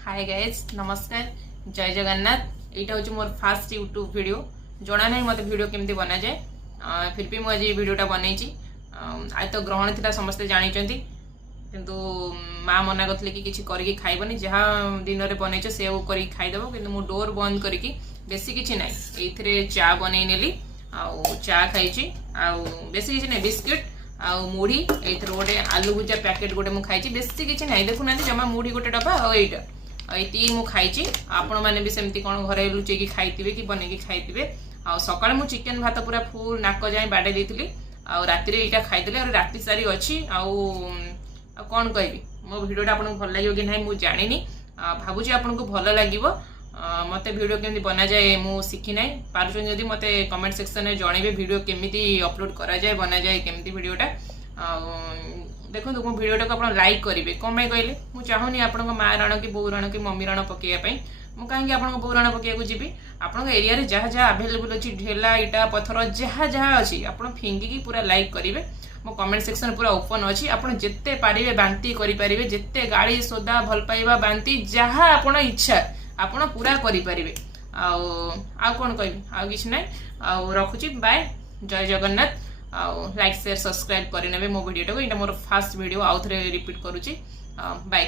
Hi guys नमस्कार जय जगन्नाथ। यहाँ हूँ मोर फास्ट यूट्यूब वीडियो जना ना मत वीडियो केमती बना जाए फिर भी मुझे वीडियोटा बनई आज तो ग्रहण थी समस्ते जानते किंतु माँ मना करते कि किसी करके खाइबनी जहाँ दिन में बनईच से कर खाईदेव कि डोर बंद करके बेसी किसी ना ये चा बनई नेली चा खाई बेसी किसी ना बिस्किट आउ मुढ़ी ये गोटे आलू भुजा पैकेट गोटे मुझे बेसी किसी ना देखुना जमा मुढ़ी गोटे डब्बा ये मुझे आपण मैंने भी सेमती कौन घरे लुचेकी खाई कि बनई खाई सका मु चिकेन भात पूरा फुल नाक जाए बाड़े देती राति यहाँ खाईदे और राति सारी अच्छी कौन कहबी मो भिडियोटा आपको भल लगे कि ना मुझे जानी भावुँ आपको भल लगे मत भिडियो केमती बना जाए मु शिखी ना पार्टी मत कमेंट सेक्शन में जनइबे भिडियो केमिति अपलोड करा जाए बना जाए केमती भिडियोटा देखो मो भिडियोटा को आप लाइक करेंगे कौन कहले मुझे चाहूनी आप माँ रण कि बो रण कि मम्मी रण पकड़ापी मुझे कहीं आप बो रण पकड़ा जी आप एरिया जहाँ जहाँ आभेलेबल अच्छी ढेला इटा पथर जहाँ जहाँ अच्छी आप फिंगिकी पूरा लाइक करेंगे मो कमेंट सेक्शन पूरा ओपन अच्छी आप जिते पारे बांती करें जिते गाड़ी सोदा भल पाइबा बांती जहाँ आप इच्छा आपण पूरा करें आ कौन कह कि ना रखुची बाय जय जगन्नाथ लाइक शेयर सब्सक्राइब करें मो वीडियो को ये मोर फास्ट वीडियो आउ थे रिपीट करुच्ची बाय।